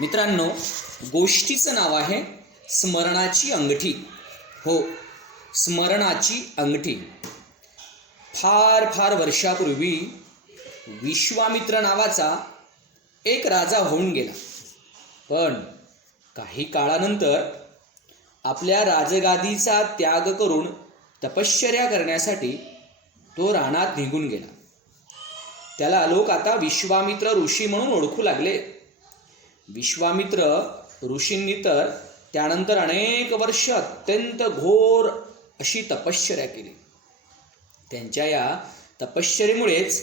मित्रांनो, गोष्टीचं नाव आहे स्मरणाची अंगठी. हो, स्मरणाची अंगठी. फार फार वर्षापूर्वी विश्वामित्र नावाचा एक राजा होऊन गेला. पण काही काळानंतर आपल्या राजगादीचा त्याग करून तपश्चर्या करण्यासाठी तो रानात निघून गेला. त्याला लोक आता विश्वामित्र ऋषी म्हणून ओळखू लागले. विश्वामित्र ऋषींनी तर त्यानंतर अनेक वर्ष अत्यंत घोर अशी तपश्चर्या केली. त्यांच्या या तपश्चर्येमुळेच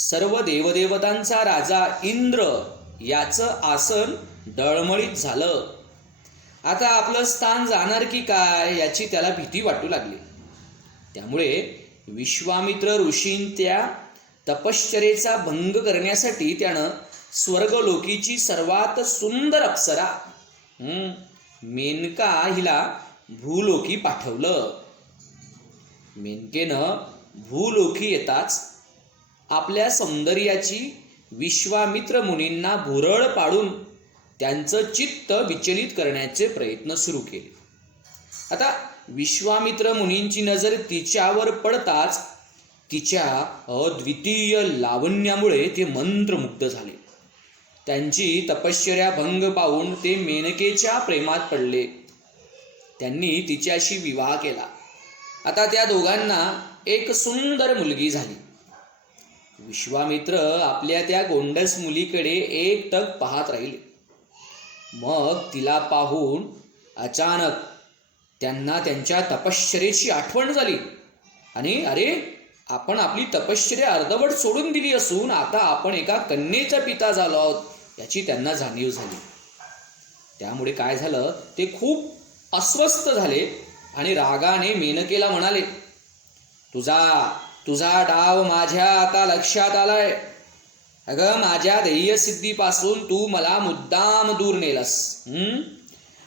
सर्व देवदेवतांचा राजा इंद्र याचं आसन डळमळीत झालं. आता आपलं स्थान जाणार की काय याची त्याला भीती वाटू लागली. त्यामुळे विश्वामित्र ऋषींच्या तपश्चर्येचा भंग करण्यासाठी त्यानं स्वर्गलोकीची सर्वात सुंदर अप्सरा मेनका हिला भूलोकी पाठवलं. मेनकेनं भूलोकी येताच आपल्या सौंदर्याची विश्वामित्र मुनींना भुरळ पाडून त्यांचं चित्त विचलित करण्याचे प्रयत्न सुरू केले. आता विश्वामित्र मुनींची नजर तिच्यावर पडताच तिच्या अद्वितीय लावण्यामुळे ते मंत्रमुग्ध झाले. त्यांची तपश्चर्या भंग पाहून ते मेनकेच्या प्रेमात पडले. त्यांनी तिच्याशी विवाह केला. आता त्या दोघांना एक सुंदर मुलगी झाली. विश्वामित्र आपल्या त्या गोंडस मुलीकडे एकटक पाहत राहिले. मग तिला पाहून अचानक त्यांना त्यांच्या तपश्चर्येची आठवण झाली आणि अरे, आपण आपली तपश्चर्या अर्धवट सोडून दिली असून आता आपण एका कन्येचा पिता झालो आहोत याची त्यांना जाणीव झाली. त्यामुळे काय झालं, ते खूप अस्वस्थ झाले आणि रागाने मेनकेला म्हणाले, तुझा डाव माझ्या आता लक्षात आलाय. अगं, माझ्या ध्येयसिद्धीपासून तू मला मुद्दाम दूर नेलस.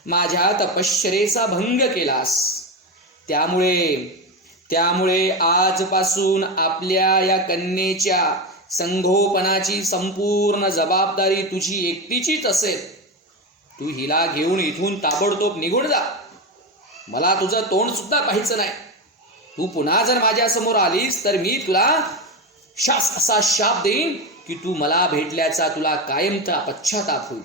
माझ्या तपश्चर्येचा भंग केलास. त्यामुळे आजपासून आपल्या या कन्येच्या संगोपनाची संपूर्ण जबाबदारी तुझी एकटीचीच असेल. तू हिला घेऊन इथून ताबडतोब निघून जा. मला तुझं तोंड सुद्धा पाहायचं नाही. तू पुन्हा जर माझ्यासमोर आलीस तर मी तुला असा शाप देईन की तू मला भेटल्याचा तुला कायमचा पश्चाताप होईल.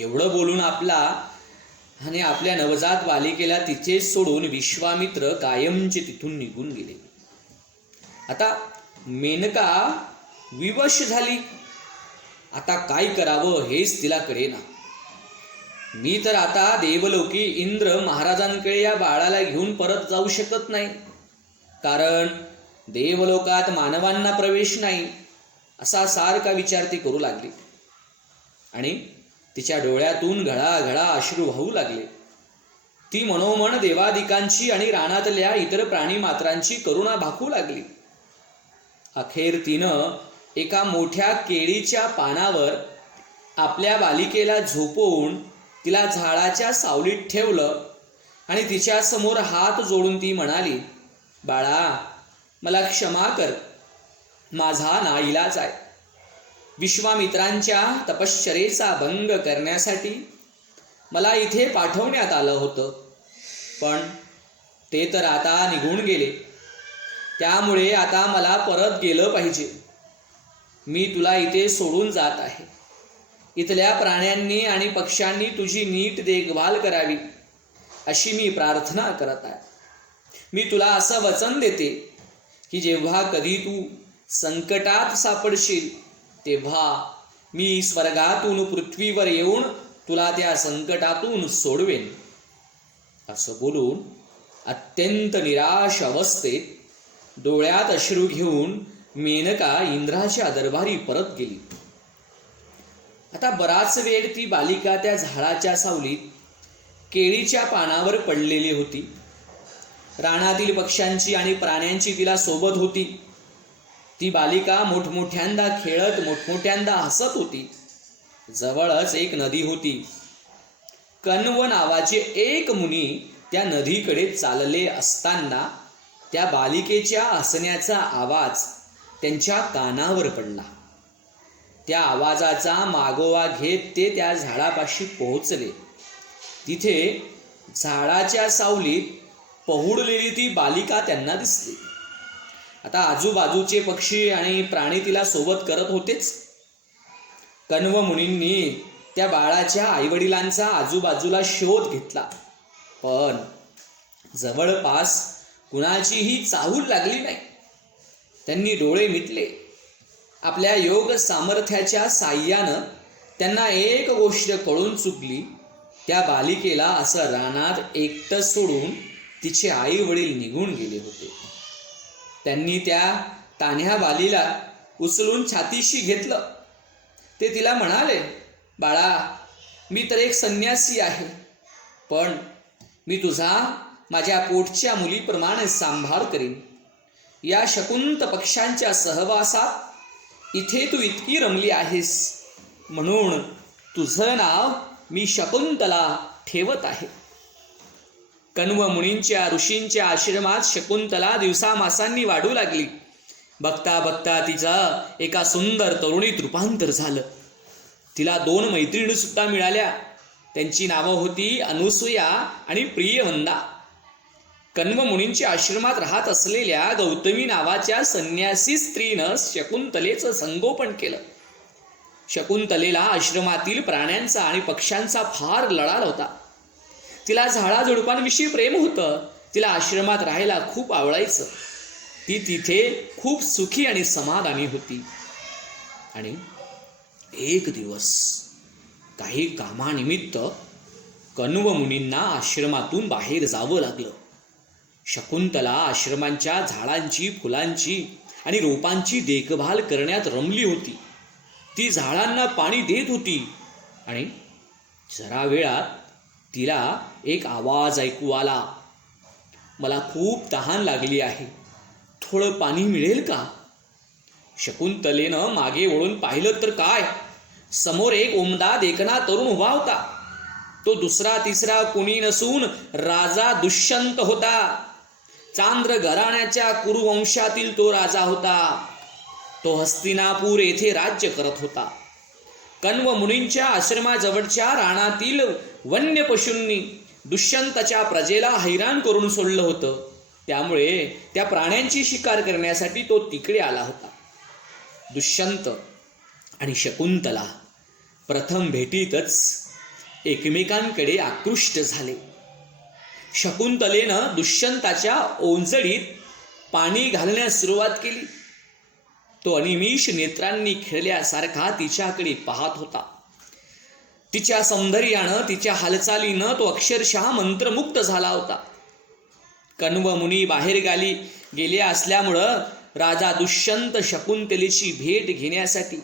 एवढं बोलून आपल्या नवजात बालिकेला तिथेच सोडून विश्वामित्र कायमचे तिथून निघून गेले. आता मेनका विवश झाली. आता काय करावं हेच तिला कळेना. मी तर आता देवलोकी इंद्र महाराजांकडे या बाळाला घेऊन परत जाऊ शकत नाही, कारण देवलोकात मानवांना प्रवेश नाही, असा सारखा विचार ती करू लागली. आणि तिच्या डोळ्यातून घळाघळा अश्रू वाहू लागले. ती मनोमन देवादिकांची आणि रानातल्या इतर प्राणीमात्रांची करुणा भाकू लागली. अखेर तिनं एका मोठ्या केळीच्या पानावर आपल्या बालिकेला झोपवून तिला झाडाच्या सावलीत ठेवलं आणि तिच्या समोर हात जोडून ती म्हणाली, बाळा, मला क्षमा कर. माझा नाईलाज आहे. विश्वामित्रांच्या तपश्चर्येचा भंग करण्यासाठी मला इथे पाठवण्यात आलं होतं, पण ते तर आता निघून गेले. त्यामुळे आता मला परत गेलं पाहिजे. मी तुला इथे सोडून जात आहे. इथल्या प्राण्यांनी आणि पक्ष्यांनी तुझी नीट देखभाल करावी अशी मी प्रार्थना करत आहे. मी तुला असं वचन देते की जेव्हा कधी तू संकटात सापडशील तेव्हा मी स्वर्गातून पृथ्वीवर येऊन तुला त्या संकटातून सोडवेन. असं बोलून अत्यंत निराश अवस्थेत डोळ्यात अश्रू घेऊन मेनका इंद्राच्या दरबारी परत गेली. आता बराच वेळ ती बालिका त्या झाडाच्या सावलीत केळीच्या पानावर पडलेली होती. रानातील पक्ष्यांची आणि प्राण्यांची तिला सोबत होती. ती बालिका मोठमोठ्यांदा खेळत मोठमोठ्यांदा हसत होती. जवळच एक नदी होती. कण्व नावाचे एक मुनी त्या नदीकडे चालले असताना त्या बालिकेच्या हसण्याचा आवाज त्यांच्या कानावर पडला. त्या आवाजाचा मागोवा घेत ते त्या झाडापाशी पोहोचले. तिथे झाडाच्या सावलीत पहुडलेली ती बालिका त्यांना दिसली. आता आजूबाजूचे पक्षी आणि प्राणी तिला सोबत करत होतेच. कण्व मुनींनी त्या बाळाच्या आईवडिलांचा आजूबाजूला शोध घेतला, पण जवळपास कुणाचीही चाहूल लागली नाही. त्यांनी डोळे मिटले. आपल्या योग सामर्थ्याच्या साह्यानं त्यांना एक गोष्ट कळून चुकली. त्या बालिकेला असं रानात एकटं सोडून तिचे आई वडील निघून गेले होते. त्यांनी त्या तान्ह्या बालीला उचलून छातीशी घेतलं. ते तिला म्हणाले, बाळा, मी तर एक संन्यासी आहे, पण मी तुझा माझ्या पोटच्या मुलीप्रमाणे सांभाळ करीन. या शकुंत पक्ष्यांच्या सहवासात इथे तू इतकी रमली आहेस, म्हणून तुझं नाव मी शकुंतला ठेवत आहे. कण्व मुनींच्या ऋषींच्या आश्रमात शकुंतला दिवसामासांनी वाढू लागली. बघता बघता तिचं एका सुंदर तरुणीत रूपांतर झालं. तिला 2 मैत्रिणी सुद्धा मिळाल्या. त्यांची नावं होती अनुसूया आणि प्रियवंदा. कण्व मुनींच्या आश्रमात राहत असलेल्या गौतमी नावाच्या संन्यासी स्त्रीनं शकुंतलेचं संगोपन केलं. शकुंतलेला आश्रमातील प्राण्यांचा आणि पक्ष्यांचा फार लळा होता. तिला झाडाझुडपांविषयी प्रेम होतं. तिला आश्रमात राहायला खूप आवडायचं. ती तिथे खूप सुखी आणि समाधानी होती. आणि एक दिवस काही कामानिमित्त कण्व मुनींना आश्रमातून बाहेर जावं लागलं. शकुंतला आश्रमांच्या झाडांची, फुलांची आणि रोपांची देखभाल करण्यात रमली होती. ती झाडांना पाणी देत होती आणि जरा वेळात तिला एक आवाज ऐकू आला, मला खूप तहान लागली आहे, थोडं पाणी मिळेल का? शकुंतलेनं मागे वळून पाहिलं तर काय, समोर एक उमदा देखणा तरुण उभा होता. तो दुसरा तिसरा कोणी नसून राजा दुष्यंत होता. चांद्र घराण्याच्या कुरुवंशातील तो राजा होता. तो हस्तिनापूर येथे राज्य करत होता. कण्व मुनींच्या आश्रमाजवळच्या रानातील वन्य पशूंनी दुष्यंताच्या प्रजेला हैराण करून सोडलं होतं. त्यामुळे त्या प्राण्यांची शिकार करण्यासाठी तो तिकडे आला होता. दुष्यंत आणि शकुंतला प्रथम भेटीतच एकमेकांकडे आकृष्ट झाले. शकुंतलेनं दुष्यंताच्या ओंजळीत पाणी घालण्यास सुरुवात केली. तो अनिमिष नेत्रांनी खेळल्यासारखा तिच्याकडे पाहत होता. तिच्या सौंदर्यानं, तिच्या हालचालीनं तो अक्षरशः मंत्रमुग्ध झाला होता. कण्व मुनी बाहेर गेले असल्यामुळं राजा दुष्यंत शकुंतलेची भेट घेण्यासाठी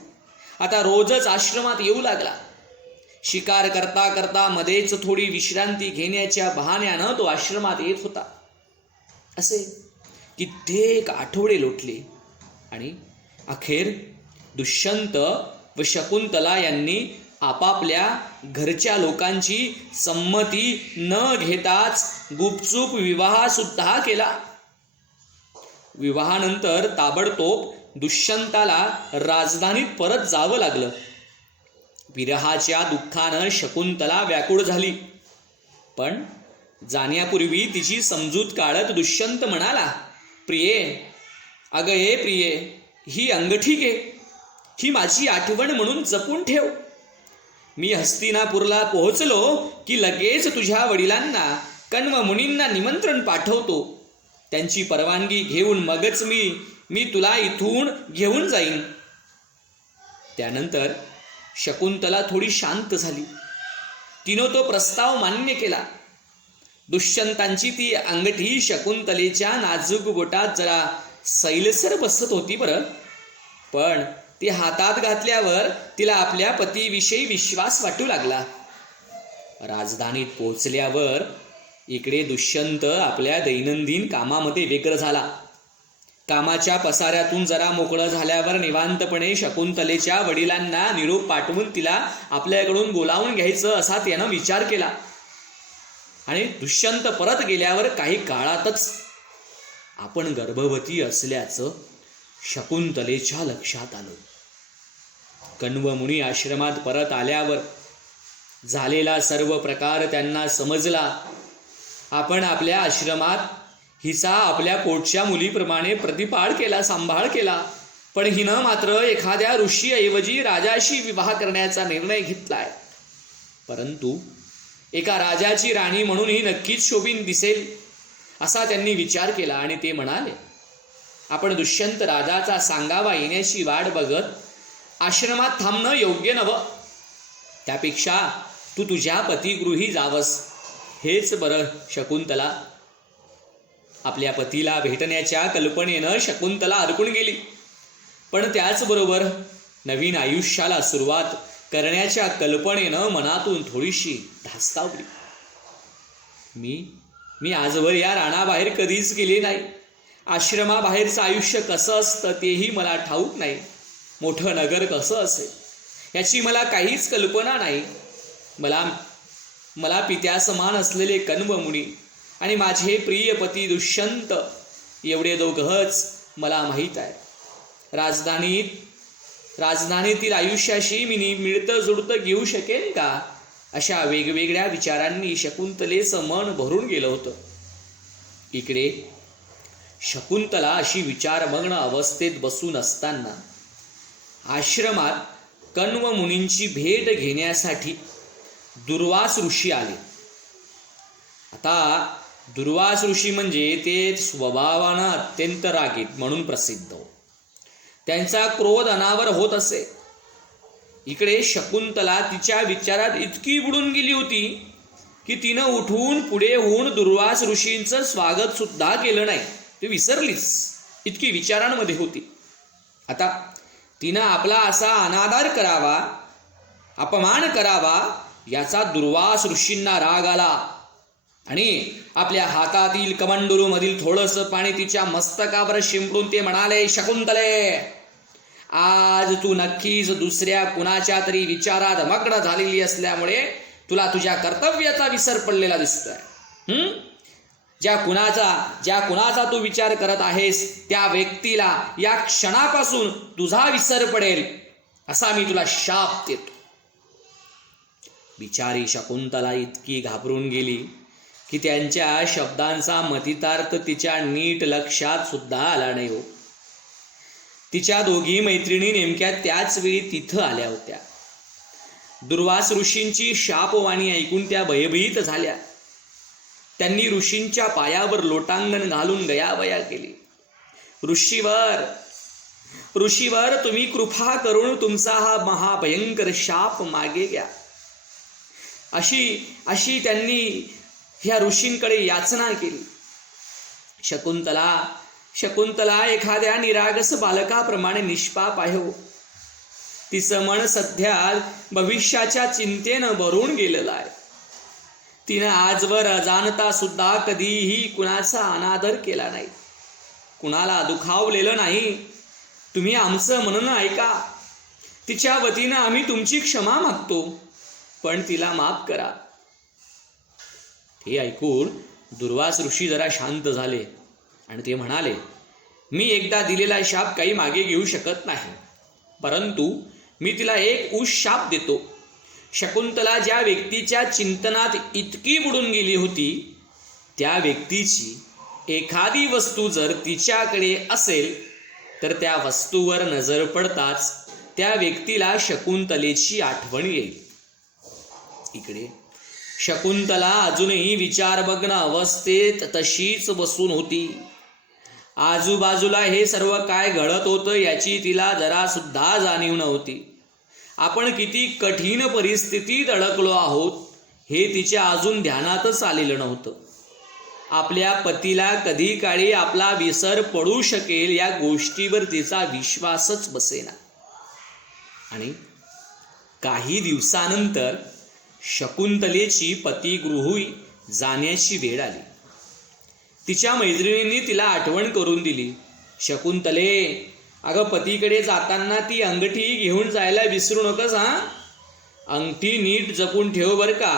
आता रोजच आश्रमात येऊ लागला. शिकार करता करता मध्येच थोडी विश्रांती घेण्याच्या बहाण्यानं तो आश्रमात येत होता. असे कित्येक आठवडे लोटले आणि अखेर दुष्यंत व शकुंतला यांनी आपापल्या घरच्या लोकांची संमती न घेताच गुपचूप विवाह सुद्धा केला. विवाहानंतर ताबडतोब दुष्यंताला राजधानीत परत जावं लागलं. विरहाच्या दुःखानं शकुंतला व्याकुळ झाली. पण जाण्यापूर्वी तिची समजूत काढत दुष्यंत म्हणाला, प्रिये, अगं ये प्रिये, ही अंगठी घे, ही माझी आठवण म्हणून जपून ठेव. मी हस्तिनापूरला पोहोचलो की लगेच तुझ्या वडिलांना, कण्व मुनींना निमंत्रण पाठवतो. त्यांची परवानगी घेऊन मगच मी तुला इथून घेऊन जाईन. त्यानंतर शकुंतला थोडी शांत झाली. तिनं तो प्रस्ताव मान्य केला. दुष्यंतांची ती अंगठी शकुंतलेच्या नाजूक बोटात जरा सैलसर बसत होती बरं, पण ती हातात घातल्यावर तिला आपल्या पतीविषयी विश्वास वाटू लागला. राजधानीत पोहोचल्यावर इकडे दुष्यंत आपल्या दैनंदिन कामामध्ये व्यग्र झाला. कामाच्या पसाऱ्यातून जरा मोकळं झाल्यावर निवांतपणे शकुंतलेच्या वडिलांना निरोप पाठवून तिला आपल्याकडून बोलावून घ्यायचं असा त्यानं विचार केला. आणि दुष्यंत परत गेल्यावर काही काळातच आपण गर्भवती असल्याचं शकुंतलेच्या लक्षात आलं. कण्व मुनी आश्रमात परत आल्यावर झालेला सर्व प्रकार त्यांना समजला. आपण आपल्या आश्रमात हिचा आपल्या पोटच्या मुलीप्रमाणे प्रतिपाळ केला, सांभाळ केला, पण हिनं मात्र एखाद्या ऋषीऐवजी राजाशी विवाह करण्याचा निर्णय घेतलाय. परंतु एका राजाची राणी म्हणून ही नक्कीच शोभीन दिसेल असा त्यांनी विचार केला आणि ते म्हणाले, आपण दुष्यंत राजाचा सांगावा येण्याची वाट बघत आश्रमात थांबणं योग्य नवं. त्यापेक्षा तू तुझ्या पतिगृही जावस हेच बरं. शकुंतला आपल्या पतीला भेटण्याच्या कल्पनेनं शकुंतला हरकून गेली, पण त्याचबरोबर नवीन आयुष्याला सुरुवात करण्याच्या कल्पनेनं मनातून थोडीशी धास्तावली. मी आजवर या राणाबाहेर कधीच गेले नाही. आश्रमाबाहेरचं आयुष्य कसं असतं तेही मला ठाऊक नाही. मोठं नगर कसं असेल याची मला काहीच कल्पना नाही. मला पित्यासमान असलेले कण्व मुनी आणि माझे प्रिय पती दुष्यंत एवढे दोघंच मला माहीत आहे. राजधानीतील आयुष्याशी मी मिळतं जुळतं घेऊ शकेन का? अशा वेगवेगळ्या विचारांनी शकुंतलेचं मन भरून गेलं होतं. इकडे शकुंतला अशी विचारमग्न अवस्थेत बसून असताना आश्रमात कण्व मुनींची भेट घेण्यासाठी दुर्वास ऋषी आले. आता दुर्वास ऋषी म्हणजे ते स्वभावानं अत्यंत रागीट म्हणून प्रसिद्ध. त्यांचा क्रोध अनावर होत असे. इकडे शकुंतला तिच्या विचारात इतकी बुडून गेली होती की तिनं उठून पुढे होऊन दुर्वास ऋषींचं स्वागत सुद्धा केलं नाही. ती विसरलीच, इतकी विचारांमध्ये होती. आता तिनं आपला असा अनादर करावा, अपमान करावा याचा दुर्वास ऋषींना राग आला आणि आपल्या हातातील कमंडलूमधील थोडंसं पाणी तिच्या मस्तकावर शिंपडून ते म्हणाले, शकुंतले, आज तू नक्कीच दुसऱ्या कुणाच्या तरी विचारात मग्न झालेली असल्यामुळे तुला तुझ्या कर्तव्याचा विसर पडलेला दिसतोय. ज्या कुणाचा तू विचार करत आहेस त्या व्यक्तीला या क्षणापासून तुझा विसर पडेल असा मी तुला शाप देतो. बिचारी शकुंतला इतकी घाबरून गेली की त्यांच्या शब्दांचा मतितार्थ तिच्या नीट लक्षात सुद्धा आला नाही हो. तिच्या दोघी मैत्रिणी नेमक्या त्याच वेळी तिथं आल्या होत्या. दुर्वास ऋषींची शापवाणी ऐकून त्या भयभीत झाल्या. त्यांनी ऋषींच्या पायावर लोटांगण घालून गयावया केली. ऋषीवर तुम्ही कृपा करून तुमचा हा महाभयंकर शाप मागे घ्या अशी त्यांनी ह्या ऋषींकडे याचना केली. शकुंतला एखाद्या निरागस बालकाप्रमाणे निष्पाप आहे हो. तिचं मन सध्या भविष्याच्या चिंतेनं भरून गेलेलं आहे. तिनं आजवर अजाणता सुद्धा कधीही कुणाचा अनादर केला नाही, कुणाला दुखावलेलं नाही. तुम्ही आमचं म्हणणं ऐका. तिच्या वतीनं आम्ही तुमची क्षमा मागतो, पण तिला माफ करा. हे ऐकून दुर्वास ऋषी जरा शांत झाले आणि ते म्हणाले, मी एकदा दिलेला शाप काही मागे घेऊ शकत नाही, परंतु मी तिला एक शाप देतो. शकुंतला ज्या व्यक्तीच्या चिंतनात इतकी बुडून गेली होती त्या व्यक्तीची एखादी वस्तू जर तिच्याकडे असेल तर त्या वस्तूवर नजर पडताच त्या व्यक्तीला शकुंतलेची आठवण येईल. इकडे शकुंतला अजूनही विचारमग्न अवस्थेत तशीच बसून होती. आजूबाजूला हे सर्व काय घडत होतं याची तिला जरा सुद्धा जाणीव नव्हती. आपण किती कठीण परिस्थितीत अडकलो आहोत हे तिच्या अजून ध्यानातच आलेलं नव्हतं. आपल्या पतीला कधी काळी आपला विसर पडू शकेल या गोष्टीवर तिचा विश्वासच बसेना. आणि काही दिवसानंतर शकुंतलेची पतिगृही जाण्याची वेळ आली. तिच्या मैत्रिणींनी तिला आठवण करून दिली, शकुंतले, अगं पतीकडे जाताना ती अंगठी घेऊन जायला विसरू नकोस हा. अंगठी नीट जपून ठेव बर का.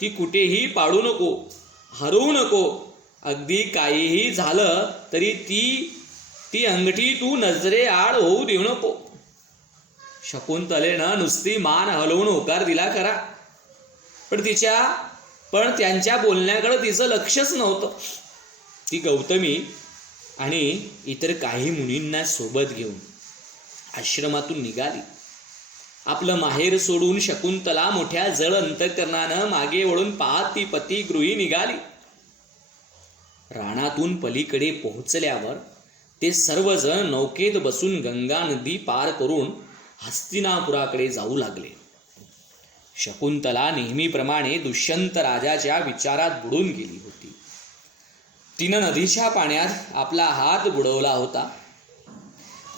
ती कुठेही पाडू नको, हरवू नको. अगदी काहीही झालं तरी ती अंगठी तू नजरेआड होऊ देऊ नको. शकुंतलेनं नुसती मान हलवून होकार दिला खरा, पण त्यांच्या बोलण्याकडे तिचं लक्षच नव्हतं. ती गौतमी आणि इतर काही मुनींना सोबत घेऊन आश्रमातून निघाली. आपलं माहेर सोडून शकुंतला मोठ्या जड अंतःकरणानं मागे वळून पाहत ती पतिगृही निघाली. रानातून पलीकडे पोहोचल्यावर ते सर्वजण नौकेत बसून गंगा नदी पार करून हस्तिनापुराकडे जाऊ लागले. शकुंतला नेहमीप्रमाणे दुष्यंत राजाच्या विचारात बुडून गेली होती. तिनं नदीच्या पाण्यात आपला हात बुडवला होता.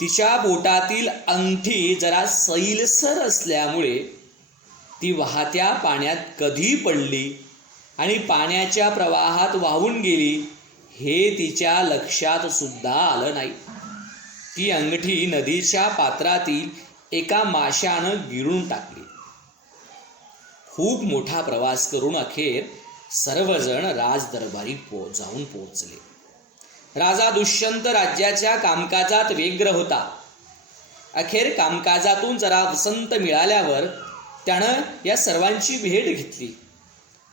तिच्या बोटातील अंगठी जरा सैलसर असल्यामुळे ती वाहत्या पाण्यात कधी पडली आणि पाण्याच्या प्रवाहात वाहून गेली हे तिच्या लक्षात सुद्धा आलं नाही. ती अंगठी नदीच्या पात्रातील एका माशानं गिळून टाकली. खूप मोठा प्रवास करून अखेर सर्वजण राजदरबारी जाऊन पोहोचले. राजा दुष्यंत राज्याच्या कामकाजात व्यग्र होता. अखेर कामकाजातून जरा वसंत मिळाल्यावर त्यानं या सर्वांची भेट घेतली.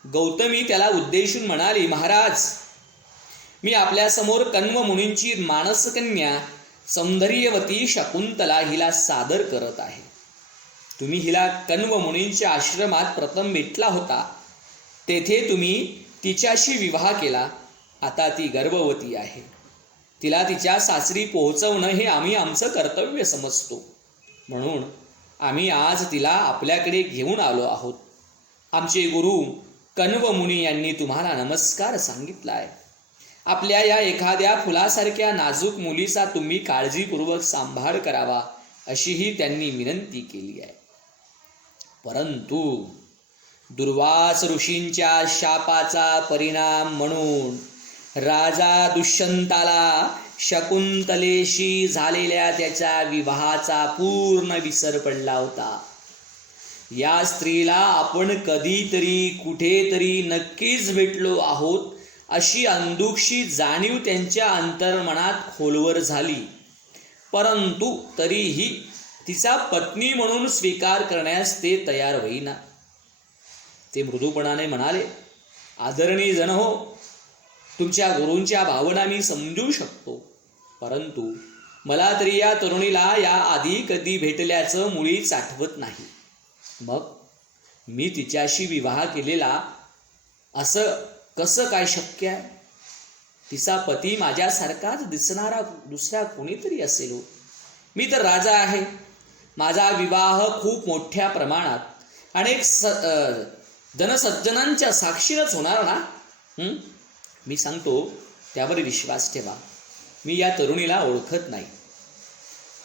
गौतमी त्याला उद्देशून म्हणाली, महाराज, मी आपल्यासमोर कण्व मुनींची मानसकन्या सौंदर्यवती शकुंतला हिला सादर करत आहे. तुम्ही हिला कण्व मुनींच्या आश्रमात प्रथम भेटला होता. तेथे तुम्ही तिच्याशी विवाह केला. आता ती गर्भवती आहे. तिला तिच्या सासरी पोहोचवणं हे आम्ही आमचं कर्तव्य समजतो. म्हणून आम्ही आज तिला आपल्याकडे घेऊन आलो आहोत. आमचे गुरु कण्व मुनी यांनी तुम्हाला नमस्कार सांगितला आहे. आपल्या या एखाद्या फुलासारख्या नाजूक मुलीचा तुम्ही काळजीपूर्वक सांभाळ करावा अशीही त्यांनी विनंती केली आहे. परंतु दुर्वास ऋषींच्या शापाचा परिणाम म्हणून राजा दुष्यंताला शकुंतलेशी झालेल्या त्याच्या विवाहाचा पूर्ण विसर पडला होता. या स्त्रीला आपण कधीतरी कुठेतरी नक्कीच भेटलो आहोत अशी अंधुकशी जाणीव त्यांच्या अंतर्मनात खोलवर झाली. परंतु तरीही तिचा पत्नी म्हणून स्वीकार करण्यास ते तयार होईना. ते मृदूपणाने म्हणाले, आदरणीय जन हो, तुमच्या गुरूंच्या भावना मी समजू शकतो. परंतु मला तरी या तरुणीला या आधी कधी भेटल्याचं मुळीच आठवत नाही. मग मी तिच्याशी विवाह केलेला असं कसं काय शक्य आहे? तिचा पती माझ्यासारखाच दिसणारा दुसरा कोणीतरी असेल हो. मी तर राजा आहे. माझा विवाह खूप मोठ्या प्रमाणात अनेक जनसज्जनांच्या साक्षीनच होणार ना. मी सांगतो त्यावर विश्वास ठेवा. मी या तरुणीला ओळखत नाही.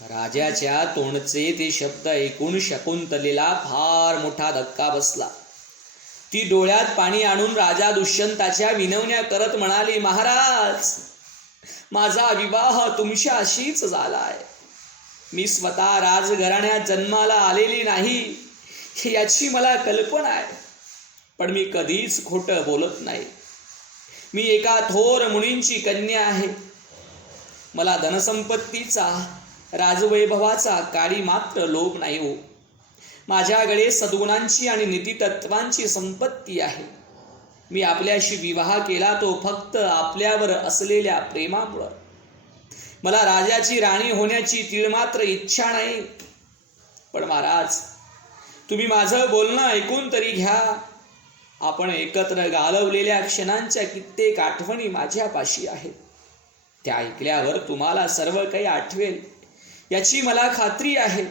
राजाच्या तोंडचे ते शब्द ऐकून शकुंतलेला फार मोठा धक्का बसला. ती डोळ्यात पाणी आणून राजा दुष्यंताच्या विनवण्या करत म्हणाली, महाराज, माझा विवाह तुमच्याशीच झालाय. मी स्वतः राजघराण्यात जन्माला आलेली नाही याची मला कल्पना आहे. पण मी कधीच खोटं बोलत नाही. मी एका थोर मुनींची कन्या आहे. मला धनसंपत्तीचा, राजवैभवाचा काडी मात्र लोभ नाही हो. माझ्याकडे सद्गुणांची आणि नीतितत्वांची संपत्ती आहे. मी आपल्याशी विवाह केला तो फक्त आपल्यावर असलेल्या प्रेमामुळे. मला राजाची राणी होण्याची तीळमात्र इच्छा नाही. पण महाराज, तुम्ही माझं बोलणं ऐकून तरी घ्या. आपण एकत्र घालवलेल्या क्षणांच्या कित्येक आठवणी माझ्यापाशी आहेत. त्या ऐकल्यावर तुम्हाला सर्व काही आठवेल याची मला खात्री आहे.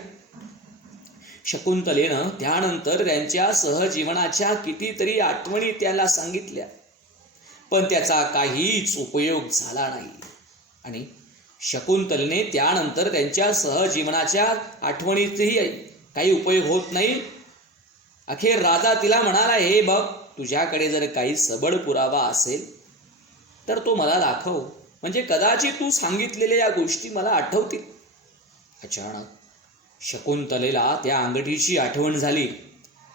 शकुंतलेनं त्यानंतर त्यांच्या सहजीवनाच्या कितीतरी आठवणी त्याला सांगितल्या. पण त्याचा काहीच उपयोग झाला नाही. आणि शकुंतलेने त्यानंतर त्यांच्या सहजीवनाच्या आठवणीतही काही उपयोग होत नाही. अखेर राजा तिला म्हणाला, हे बघ, तुझ्याकडे जर काही सबळ पुरावा असेल तर तो मला दाखव. म्हणजे कदाचित तू सांगितलेल्या या गोष्टी मला आठवतील. अचानक शकुंतलेला त्या अंगठीची आठवण झाली.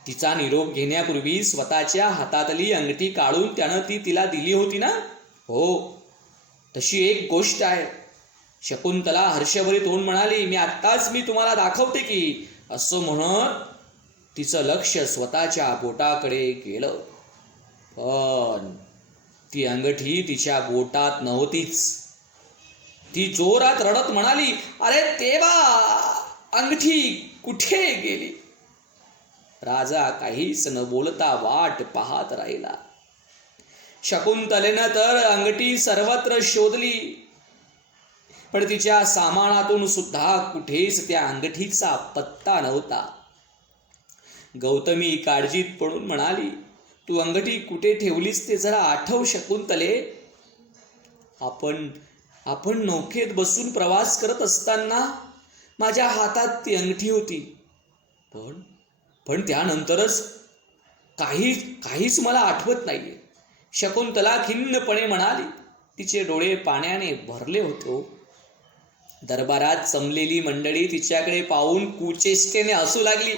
तिचा निरोप घेण्यापूर्वी स्वतःच्या हातातली अंगठी काढून त्यानं ती तिला दिली होती ना. हो, तशी एक गोष्ट आहे. शकुंतला हर्षभरीत होऊन म्हणाली, मी आत्ताच तुम्हाला दाखवते की असं म्हणत तिचं लक्ष स्वतःच्या बोटाकडे गेलं, पण ती अंगठी तिच्या बोटात नव्हतीच. ती जोरात रडत म्हणाली, अरे देवा, अंगठी कुठे गेली? राजा काहीच न बोलता वाट पाहत राहिला. शकुंतलेनं तर अंगठी सर्वत्र शोधली, पण तिच्या सामानातून सुद्धा कुठेच त्या अंगठीचा पत्ता नव्हता. गौतमी काळजीत पडून म्हणाली, तू अंगठी कुठे ठेवलीस ते जरा आठव शकुंतले. आपण नौकेत बसून प्रवास करत असताना माझ्या हातात ती अंगठी होती, पण त्यानंतरच काहीच मला आठवत नाहीये. शकुंतला खिन्नपणे म्हणाली. तिचे डोळे पाण्याने भरले होते. दरबारात जमलेली मंडळी तिच्याकडे पाहून कुचेष्टेने हसू लागली.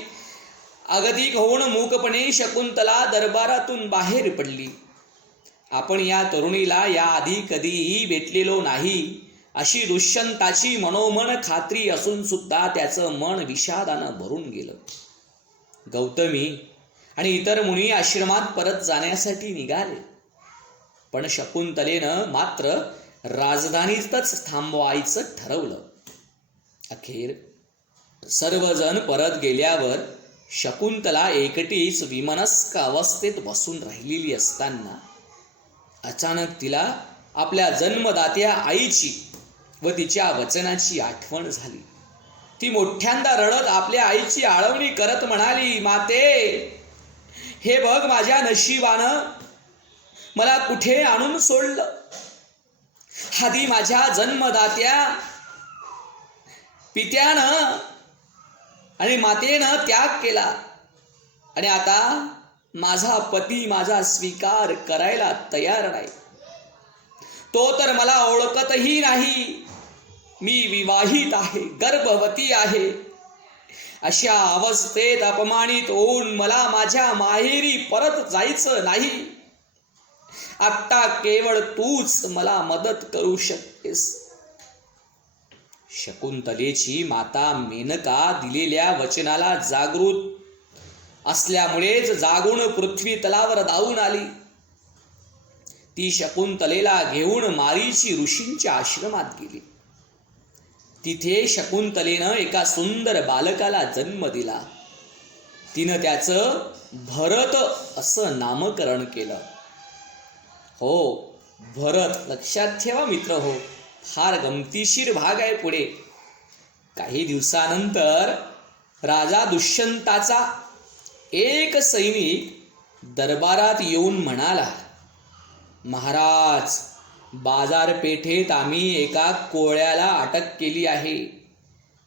अगतिक होऊन मूकपणे शकुंतला दरबारातून बाहेर पडली. आपण या तरुणीला याआधी कधीही भेटलेलो नाही अशी दुष्यंताची मनोमन खात्री असून सुद्धा त्याचं मन विषादानं भरून गेलं. गौतमी आणि इतर मुनी आश्रमात परत जाण्यासाठी निघाले, पण शकुंतलेनं मात्र राजधानीतच थांबवायचं ठरवलं. अखेर सर्वजण परत गेल्यावर शकुंतला एकटीच विमनस्क अवस्थेत बसून राहिलेली असताना अचानक तिला आपल्या जन्मदात्या आईची व तिच्या वचनाची आठवण झाली. ती मोठ्यांदा रडत आपल्या आईची आळवणी करत म्हणाली, माते, हे बघ, माझ्या नशिबानं मला कुठे आणून सोडलं. आधी माझ्या जन्मदात्या पित्यानं आणि मातेनं त्याग केला, आणि आता माझा पती माझा स्वीकार करायला तयार नाही. तो तर मला ओळखतही नाही. मी विवाहित आहे, गर्भवती आहे. अशा अवस्थेत अपमानित होऊन मला माझ्या माहेरी परत जायचं नाही. आत्ता केवळ तूच मला मदत करू शकतेस. शकुंतलेची माता मेनका दिलेल्या वचनाला जागृत असल्यामुळेच जागून पृथ्वी तलावर धावून आली. ती शकुंतलेला घेऊन मारीची ऋषींच्या आश्रमात गेली. तिथे शकुंतलेनं एका सुंदर बालकाला जन्म दिला. तिनं त्याचं भरत असं नामकरण केलं. हो, भरत. लक्षात ठेवा मित्र हो, फार गमतीशीर भाग आहे पुढे. काही दिवसानंतर राजा दुष्यंताचा एक सैनिक दरबारात येऊन म्हणाला, महाराज, बाजारपेठेत आम्ही एका कोळ्याला अटक केली आहे.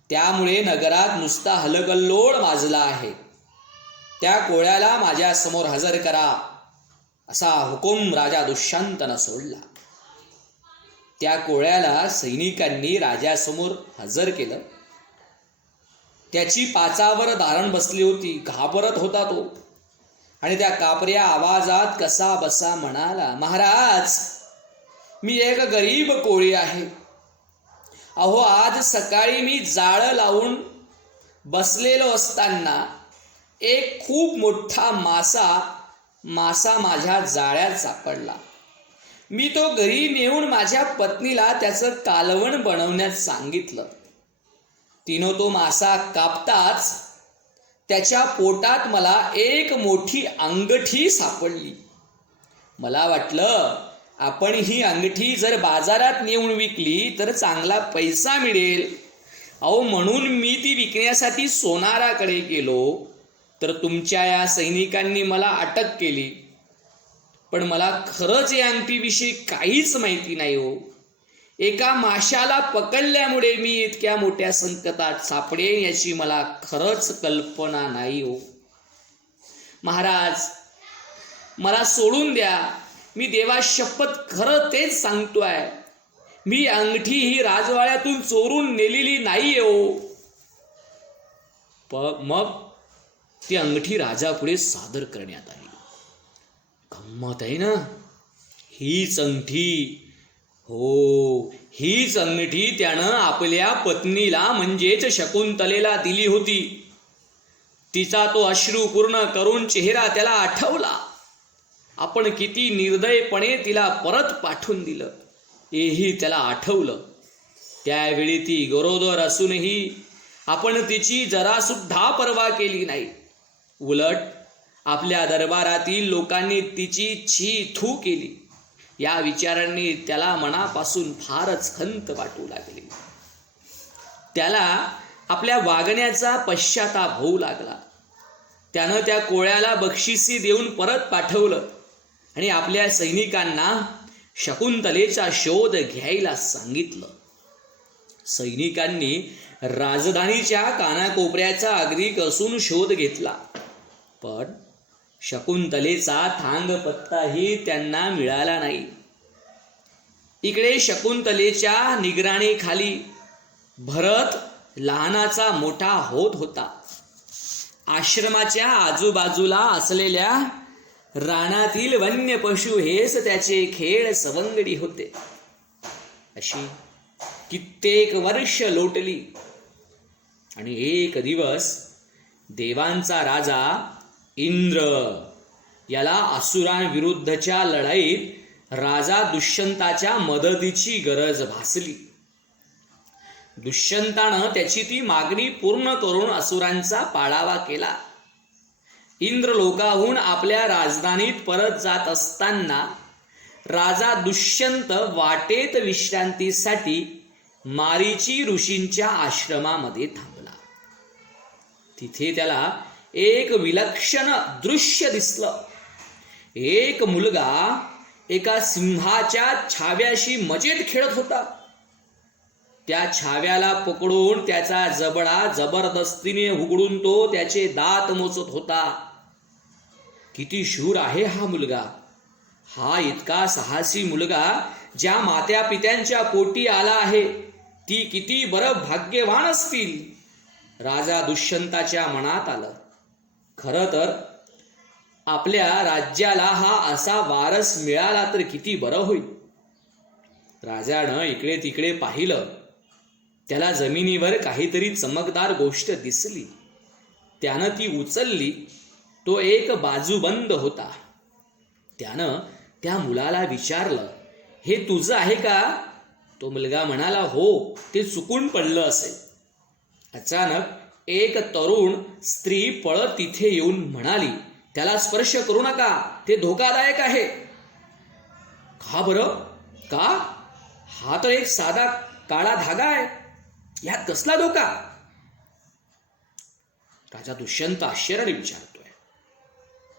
त्यामुळे नगरात नुसता हलकल्लोळ माजला आहे. त्या कोळ्याला माझ्या समोर हजर करा, असा हुकूम राजा दुष्यंतानं सोडला. त्या कोळ्याला सैनिकांनी राजासमोर हजर केलं. त्याची पाचावर धारण बसली होती. घाबरत होता तो, आणि त्या कापऱ्या आवाजात कसा बसा म्हणाला, महाराज, मी एक गरीब कोळी आहे. अहो, आज सकाळी मी जाळं लावून बसलेलो असताना एक खूप मोठा मासा माझ्या जाळ्यात सापडला. मी तो घरी नेऊन माझ्या पत्नीला त्याचं कालवण बनवण्यास सांगितलं. तिनं तो मासा कापताच त्याच्या पोटात मला एक मोठी अंगठी सापडली. मला वाटलं, आपण ही अंगठी जर बाजारात नेऊन विकली तर चांगला पैसा मिळेल. अहो, म्हणून मी ती विकण्यासाठी सोनाराकडे गेलो, तर तुमच्या या सैनिकांनी मला अटक केली. पण मला खरंच या अंगठीविषयी काहीच माहिती नाही हो. एका माशाला पकडल्यामुळे मी इतक्या मोठ्या संकटात सापडेन याची मला खरंच कल्पना नाही हो. महाराज, मला सोडून द्या. मी देवा शपथ खरं तेच सांगतोय. मी अंगठी ही राजवाड्यातून चोरून नेलेली नाही हो. मग ती अंगठी राजापुढे सादर करण्यात आली. गंमत आहे ना. हीच अंगठी, हो, हीच अंगठी त्यानं आपल्या पत्नीला म्हणजेच शकुंतलेला दिली होती. तिचा तो अश्रू पूर्ण करून चेहरा त्याला आठवला. आपण किती निर्दयपणे तिला परत पाठवून दिलं हेही त्याला आठवलं. त्यावेळी ती गरोदर असूनही आपण तिची जरासुद्धा पर्वा केली नाही. उलट आपल्या दरबारातील लोकांनी तिची छी थू केली. या विचारांनी त्याला मनापासून फारच खंत वाटू लागली. त्याला आपल्या वागण्याचा पश्चाताप होऊ लागला. त्यानं त्या कोळ्याला बक्षिसी देऊन परत पाठवलं आणि आपल्या सैनिकांना शकुंतलेचा शोध घ्यायला सांगितलं. सैनिकांनी राजधानीच्या कानाकोपऱ्याचा अगदी कसून शोध घेतला, पण शकुंतलेचा थांगपत्ताही त्यांना मिळाला नाही. इकडे शकुंतलेच्या निगराणीखाली भरत लहानाचा मोठा होत होता. आश्रमाच्या आजूबाजूला असलेल्या रानातील वन्य पशु हेच त्याचे खेळ सवंगडी होते. अशी कित्येक वर्ष लोटली आणि एक दिवस देवांचा राजा इंद्र याला असुरांविरुद्धच्या लढाईत राजा दुष्यंताच्या मदतीची गरज भासली. दुष्यंतानं त्याची ती मागणी पूर्ण करून असुरांचा पाडावा केला. इंद्रलोकाहून आपल्या राजधानीत परत जात असताना राजा दुष्यंत वाटेत विश्रांतीसाठी मारीची ऋषींच्या आश्रमामध्ये थांबला. तिथे त्याला एक विलक्षण दृश्य दिसलं. एक मुलगा एका सिंहाच्या छाव्याशी मजेत खेळत होता. त्या छाव्याला पकडून त्याचा जबडा जबरदस्तीने उघडून तो त्याचे दात मोजत होता. किती शूर आहे हा मुलगा! हा इतका साहसी मुलगा ज्या मात्या पित्यांच्या पोटी आला आहे, ती किती बरं भाग्यवान असतील. राजा दुष्यंताच्या मनात आलं, खरं तर आपल्या राज्याला हा असा वारस मिळाला तर किती बरं होईल. राजानं इकडे तिकडे पाहिलं. त्याला जमिनीवर काहीतरी चमकदार गोष्ट दिसली. त्यानं ती उचलली. तो एक बाजूबंद होता. त्यानं त्या मुलाला विचारलं, हे तुझं आहे का? तो मुलगा म्हणाला, हो, ते चुकून पडलं असेल. अचानक एक तरुण स्त्री पळत तिथे येऊन म्हणाली, त्याला स्पर्श करू नका, ते धोकादायक आहे. का बरं? का? हा तर एक साधा काळा धागा आहे, यात कसला धोका? राजा दुष्यंत आश्चर्याने विचारतोय.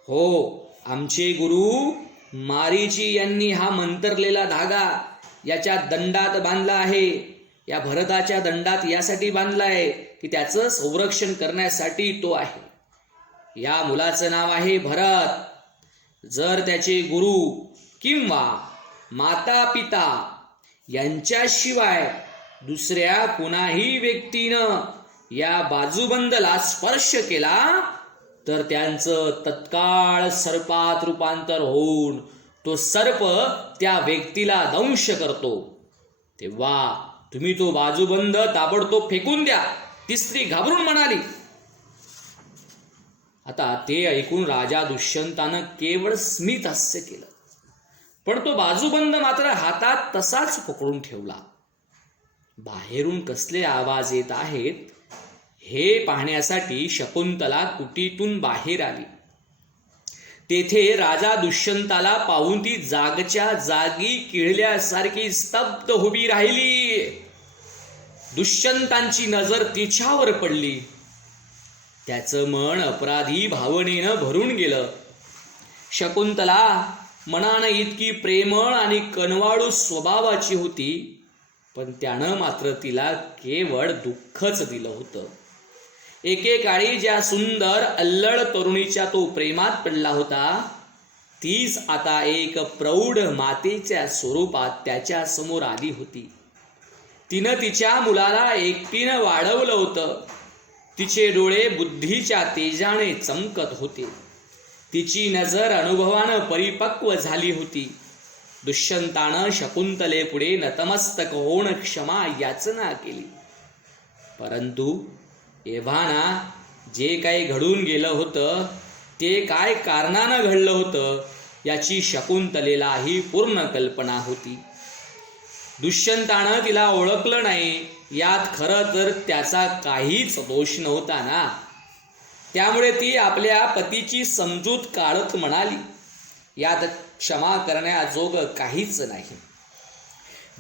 हो, आमचे गुरु मारीची यांनी हा मंतरलेला धागा याच्या दंडात बांधला आहे. या भरताच्या दंडात यासाठी बांधलाय की त्याचं संरक्षण करण्यासाठी तो आहे. या मुलाचं नाव आहे भरत. जर त्याचे गुरु किंवा माता पिता यांच्याशिवाय दुसऱ्या कुणाही व्यक्तीनं या बाजूबंदला स्पर्श केला तर त्यांचं तत्काळ सर्पात रूपांतर होऊन तो सर्प त्या व्यक्तीला दंश करतो. तेव्हा तुम्ही तो बाजूबंद ताबडतोब फेकून द्या, ती स्त्री घाबरून म्हणाली. आता ते ऐकून राजा दुष्यंतानं केवळ स्मित हास्य केलं, पण तो बाजूबंद मात्र हातात तसाच पकडून ठेवला. बाहेरून कसले आवाज येत आहेत हे पाहण्यासाठी शकुंतला कुटीतून बाहेर आली. तेथे राजा दुष्यंताला पाहून ती जागच्या जागी किळल्यासारखी स्तब्ध उभी राहिली. दुष्यंतांची नजर तिच्यावर पडली. त्याचं मन अपराधी भावनेनं भरून गेलं. शकुंतला मनानं इतकी प्रेमळ आणि कनवाळू स्वभावाची होती, पण त्यानं मात्र तिला केवळ दुःखच दिलं होतं. एकेकाळी ज्या सुंदर अल्लड तरुणीच्या तो प्रेमात पडला होता, तीच आता एक प्रौढ मातेच्या स्वरूपात त्याच्या समोर आली होती. तिनं तिच्या मुलाला एकटीनं वाढवलं होतं. तिचे डोळे बुद्धीच्या तेजाने चमकत होते. तिची नजर अनुभवानं परिपक्व झाली होती. दुष्यंतानं शकुंतलेपुढे नतमस्तक होऊन क्षमा याचना केली, परंतु एव्हाना जे काही घडून गेलं होतं ते काय कारणानं घडलं होतं याची शकुंतलेलाही पूर्ण कल्पना होती. दुष्यंतानं तिला ओळखलं नाही यात खरं तर त्याचा काहीच दोष नव्हता ना. त्यामुळे ती आपल्या पतीची समजूत काढत म्हणाली, यात क्षमा करण्याजोगं काहीच नाही.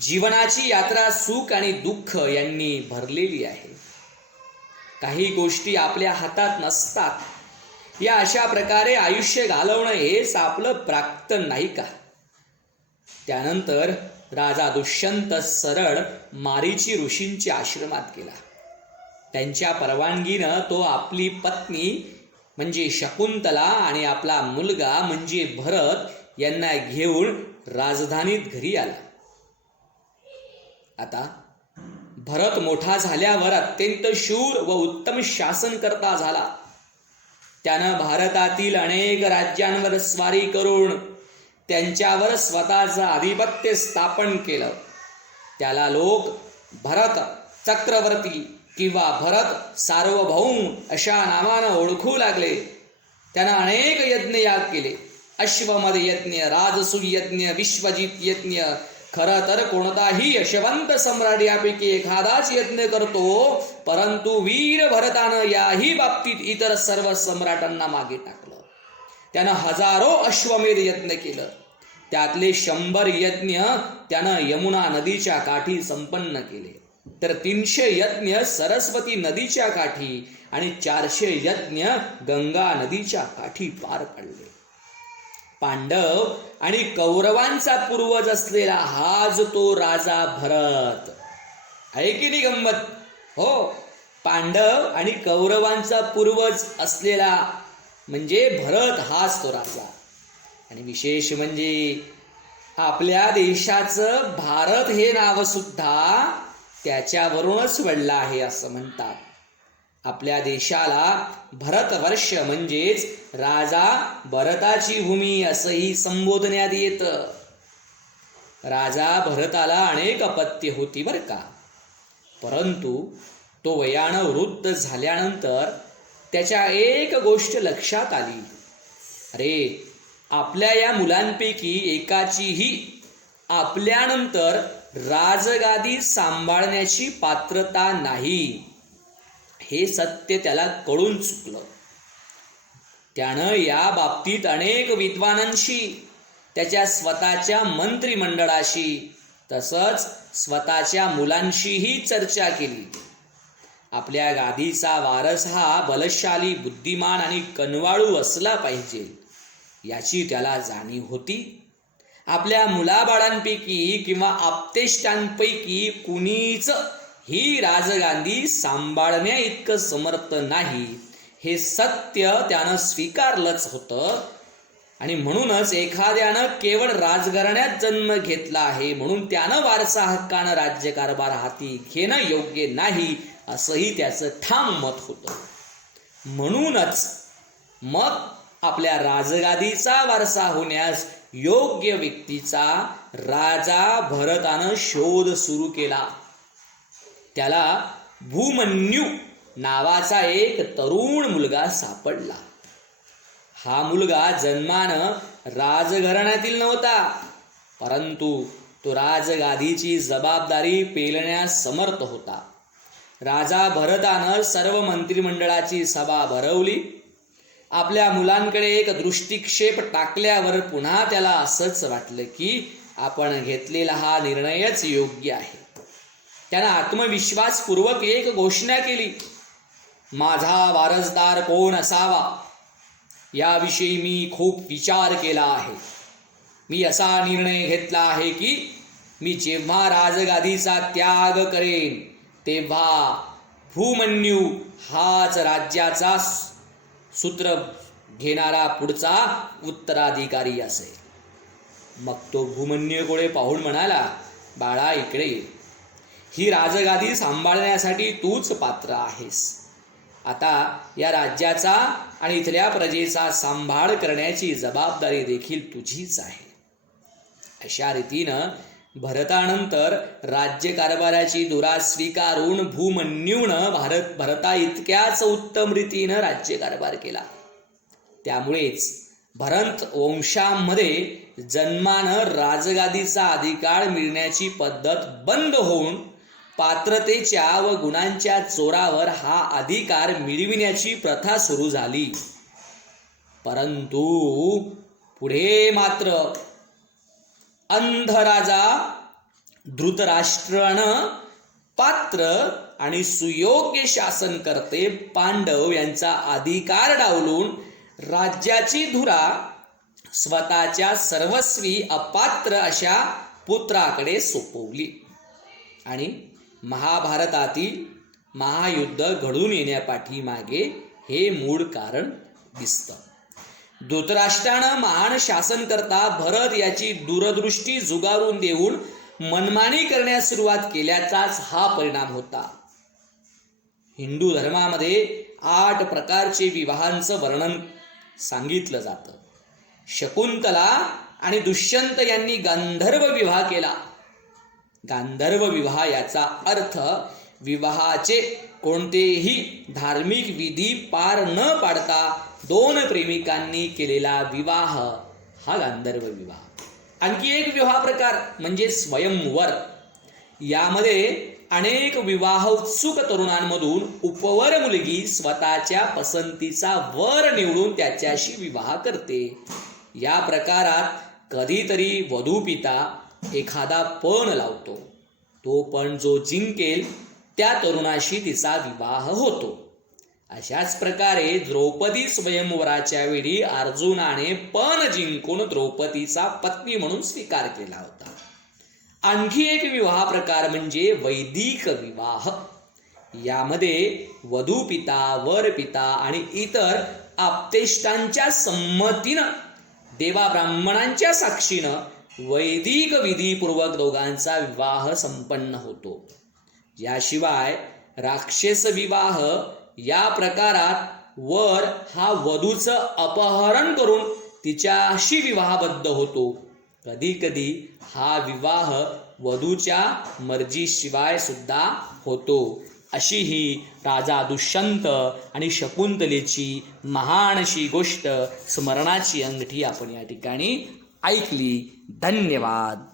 जीवनाची यात्रा सुख आणि दुःख यांनी भरलेली आहे. काही गोष्टी आपल्या हातात नसतात. या अशा प्रकारे आयुष्य घालवणं हेच आपलं प्राक्तन नाही का. त्यानंतर राजा दुष्यंत सरळ मारीची ऋषींच्या आश्रमात गेला. त्यांच्या परवानगीनं तो आपली पत्नी म्हणजे शकुंतला आणि आपला मुलगा म्हणजे भरत यांना घेऊन राजधानीत घरी आला. आता भरत मोठा झाल्यावर अत्यंत शूर व उत्तम शासनकर्ता झाला. त्यानं भारतातील अनेक राज्यांवर स्वारी करून त्यांच्यावर स्वतःचं आधिपत्य स्थापन केलं. त्याला लोक भरत चक्रवर्ती किंवा भरत सार्वभौम अशा नावानं ओळखू लागले. त्यानं अनेक यज्ञ याग केले. अश्वमेध यज्ञ, राजसूय यज्ञ, विश्वजित यज्ञ. खरं तर कोणताही यशवंत सम्राट यापैकी एखादाच यज्ञ करतो, परंतु वीर भरतानं याही बाबतीत इतर सर्व सम्राटांना मागे टाकलं. त्यानं हजारो अश्वमेध यज्ञ केलं. त्यातले 100 यज्ञ त्यानं यमुना नदीच्या काठी संपन्न केले, तर 300 यज्ञ सरस्वती नदीच्या काठी आणि 400 यज्ञ गंगा नदीच्या काठी पार पडले. पांडव आणि कौरवांचा पूर्वज असलेला हाच तो राजा भरत आहे की नाही गंमत. हो, पांडव आणि कौरवांचा पूर्वज असलेला म्हणजे भरत हाच तो राजा. आणि विशेष म्हणजे आपल्या देशाचं भारत हे नाव सुद्धा त्याच्यावरूनच पडलं आहे असं म्हणतात. आपल्या देशाला भरतवर्ष म्हणजेच राजा भरताची भूमी असंही संबोधण्यात येतं. राजा भरताला अनेक अपत्ये होती बरं का, परंतु तो वयानं वृद्ध झाल्यानंतर त्याच्या एक गोष्ट लक्षात आली. अरे, आपल्या या मुलांपैकी एकाचीही आपल्यानंतर राजगादी सांभाळण्याची पात्रता नाही, हे सत्य त्याला कळून चुकलं. त्यानं या बाबतीत अनेक विद्वानांशी, त्याच्या स्वतःच्या मंत्रिमंडळाशी तसंच स्वतःच्या मुलांशीही चर्चा केली. आपल्या गादीचा वारस हा बलशाली, बुद्धिमान आणि कनवाळू असला पाहिजे याची त्याला जाणीव होती. आपल्या मुलाबाळांपैकी किंवा आप्तेष्टांपैकी कुणीच ही राजगादी सांभाळण्या इतकं समर्थ नाही, हे सत्य त्यानं स्वीकारलंच होतं. आणि म्हणूनच एखाद्यानं केवळ राजघराण्यात जन्म घेतला आहे म्हणून त्यानं वारसा हक्कानं राज्यकारभार हाती घेणं योग्य नाही, असंही त्याचं ठाम मत होतं. म्हणूनच मग आपल्या राजगादीचा वारसा होण्यास योग्य व्यक्तीचा राजा भरतानं शोध सुरू केला. त्याला भूमन्यू नावाचा एक तरुण मुलगा सापडला. हा मुलगा जन्मानं राजघराण्यातील नव्हता, परंतु तो राजगादीची जबाबदारी पेलण्यास समर्थ होता. राजा भरतानं सर्व मंत्रिमंडळाची सभा भरवली. आपल्या मुलांकडे एक दृष्टिक्षेप टाकल्यावर पुन्हा त्याला असंच वाटलं की आपण घेतलेला हा निर्णयच योग्य आहे. त्यानं आत्मविश्वासपूर्वक एक घोषणा केली, माझा वारसदार कोण असावा याविषयी मी खूप विचार केला आहे. मी असा निर्णय घेतला आहे की मी जेव्हा राजगादीचा त्याग करेन तेव्हा भूमन्यू हाच राज्याचा सूत्र घेणारा पुढचा उत्तराधिकारी असेल. मग तो भूमन्यूकडे पाहून म्हणाला, बाळा इकडे ये. ही राजगादी सांभाळण्यासाठी तूच पात्र आहेस. आता या राज्याचा आणि इथल्या प्रजेचा सांभाळ करण्याची जबाबदारी देखील तुझीच आहे. अशा रीतीनं भरतानंतर राज्यकारभाराची धुरा स्वीकारून भूमन्यूनं भरता इतक्याच उत्तम रीतीनं राज्यकारभार केला. त्यामुळेच भरत वंशामध्ये जन्मानं राजगादीचा अधिकार मिळण्याची पद्धत बंद होऊन पात्रतेच्या व गुणांच्या जोरावर हा अधिकार मिळविण्याची प्रथा सुरू झाली. परंतु पुढे मात्र अंधराजा धृतराष्ट्रानं पात्र आणि सुयोग्य शासनकर्ते पांडव यांचा अधिकार डावलून राज्याची धुरा स्वतःच्या सर्वस्वी अपात्र अशा पुत्राकडे सोपवली आणि महाभारतातील महायुद्ध घडून येण्यापाठीमागे हे मूळ कारण दिसतं. धृतराष्ट्रानं महान शासनकर्ता भरत याची दूरदृष्टी जुगारून देऊन मनमानी करण्यास सुरुवात केल्याचाच हा परिणाम होता. हिंदू धर्मामध्ये 8 प्रकारचे विवाहांचं वर्णन सांगितलं जातं. शकुंतला आणि दुष्यंत यांनी गांधर्व विवाह केला. गांधर्व विवाह याचा अर्थ विवाहाचे कोणतेही धार्मिक विधी पार न पाडता 2 प्रेमिकांनी केलेला विवाह हा गांधर्व विवाह. आणखी एक विवाह प्रकार म्हणजे स्वयंवर. यामध्ये अनेक विवाह उत्सुक तरुणांमधून उपवर मुलगी स्वतःच्या पसंतीचा वर निवडून त्याच्याशी विवाह करते. या प्रकारात कधीतरी वधूपिता एखादा पण लावतो. तो पण जो जिंकेल त्या तरुणाशी तिचा विवाह होतो. अशाच प्रकारे द्रौपदी स्वयंवराच्या वेळी अर्जुनाने पण जिंकून द्रौपदीचा पत्नी म्हणून स्वीकार केला होता. आणखी एक विवाह प्रकार म्हणजे वैदिक विवाह. यामध्ये वधूपिता, वरपिता आणि इतर आप्तेष्टांच्या संमतीनं देवा ब्राह्मणांच्या साक्षीनं वैदिक विधीपूर्वक दोघांचा विवाह संपन्न होतो. याशिवाय राक्षस विवाह या प्रकारात वर हा वधूचं अपहरण करून तिच्याशी विवाहबद्ध होतो. कधी कधी हा विवाह वधूच्या मर्जीशिवाय सुद्धा होतो. अशी ही राजा दुष्यंत आणि शकुंतलेची महान अशी गोष्ट स्मरणाची अंगठी आपण या ठिकाणी ऐकली. धन्यवाद.